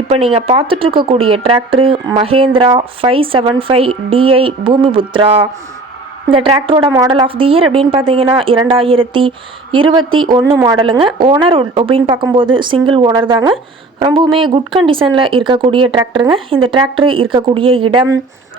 இப்போ நீங்கள் பார்த்துட்ருக்கக்கூடிய tractor Mahindra five seven five DI Bhumiputra. இந்த டிராக்டரோட மாடல் ஆஃப் தி இயர் அப்படின்னு பார்த்தீங்கன்னா இரண்டாயிரத்தி இருபத்தி ஒன்று மாடலுங்க ஓனர் அப்படின்னு பார்க்கும்போது சிங்கிள் ஓனர் தாங்க. ரொம்பவுமே குட் கண்டிஷனில் இருக்கக்கூடிய டிராக்டருங்க இந்த டிராக்டர் இருக்கக்கூடிய இடம்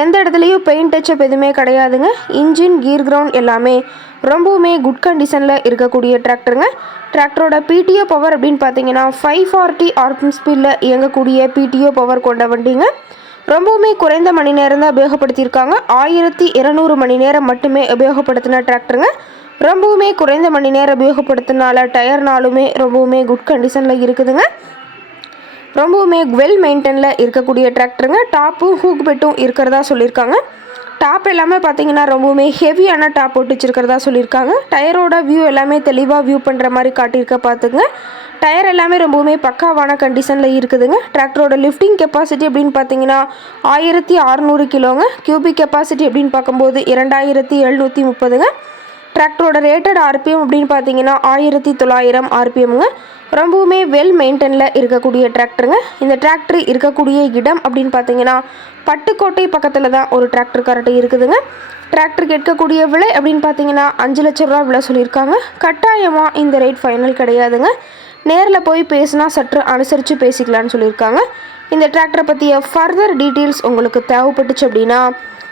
எந்த இடத்துலையும் பெயிண்ட் டச்சப் எதுவுமே கிடையாதுங்க. இன்ஜின் கீர் கிரவுண்ட் எல்லாமே ரொம்பவுமே குட் கண்டிஷனில் இருக்கக்கூடிய டிராக்டருங்க டிராக்டரோட பிடிஓ பவர் அப்படின்னு பார்த்தீங்கன்னா ஃபைவ் ஃபார்ட்டி ஆர்பிஎம் ஸ்பீடில் இயங்கக்கூடிய பிடிஓ பவர் கொண்ட வண்டிங்க. ரொம்பவுமே குறைந்த மணி நேரம் தான் உபயோகப்படுத்தியிருக்காங்க. ஆயிரத்தி இரநூறு மணி நேரம் மட்டுமே உபயோகப்படுத்தின டிராக்டருங்க ரொம்பவுமே குறைந்த மணி நேரம் உபயோகப்படுத்தினால டயர்னாலுமே ரொம்பவுமே குட் கண்டிஷனில் இருக்குதுங்க. ரொம்பவுமே வெல் மெயின்டெனில் இருக்கக்கூடிய டிராக்டருங்க டாப்பும் ஹூக் பெட்டும் இருக்கிறதா சொல்லியிருக்காங்க. டாப் எல்லாமே பார்த்தீங்கன்னா ரொம்பவுமே ஹெவியான டாப் போட்டு வச்சுருக்கிறதா சொல்லியிருக்காங்க. டயரோட வியூ எல்லாமே தெளிவாக வியூ பண்ணுற மாதிரி காட்டியிருக்க பார்த்துங்க டயர் எல்லாமே ரொம்பவுமே பக்காவான கண்டிஷனில் இருக்குதுங்க. டிராக்டரோட லிஃப்டிங் கெப்பாசிட்டி அப்படின்னு பார்த்தீங்கன்னா ஆயிரத்தி அறநூறு கிலோங்க. கியூபிக் கெப்பாசிட்டி அப்படின்னு பார்க்கும்போது இரண்டாயிரத்தி எழுநூற்றி முப்பதுங்க. டிராக்டரோட ரேட்டட் ஆர்பிஎம் அப்படின்னு பார்த்தீங்கன்னா ஆயிரத்தி தொள்ளாயிரம் ஆர்பிஎம்ங்க. ரொம்பவுமே வெல் மெயின்டெனில் இருக்கக்கூடிய டிராக்டருங்க. இந்த டிராக்டர் இருக்கக்கூடிய இடம் அப்படின்னு பார்த்தீங்கன்னா பட்டுக்கோட்டை பக்கத்தில் தான் ஒரு டிராக்டர் கரெக்டாக இருக்குதுங்க. டிராக்டர் கேட்கக்கூடிய விலை அப்படின்னு பார்த்தீங்கன்னா அஞ்சு லட்ச ரூபா விலை சொல்லியிருக்காங்க. கட்டாயமாக இந்த ரேட் ஃபைனல் கிடையாதுங்க. நேரில் போய் பேசினா சற்று அனுசரித்து பேசிக்கலான்னு சொல்லியிருக்காங்க. இந்த டிராக்டரை பற்றிய ஃபர்தர் டீட்டெயில்ஸ் உங்களுக்கு தேவைப்பட்டுச்சு அப்படின்னா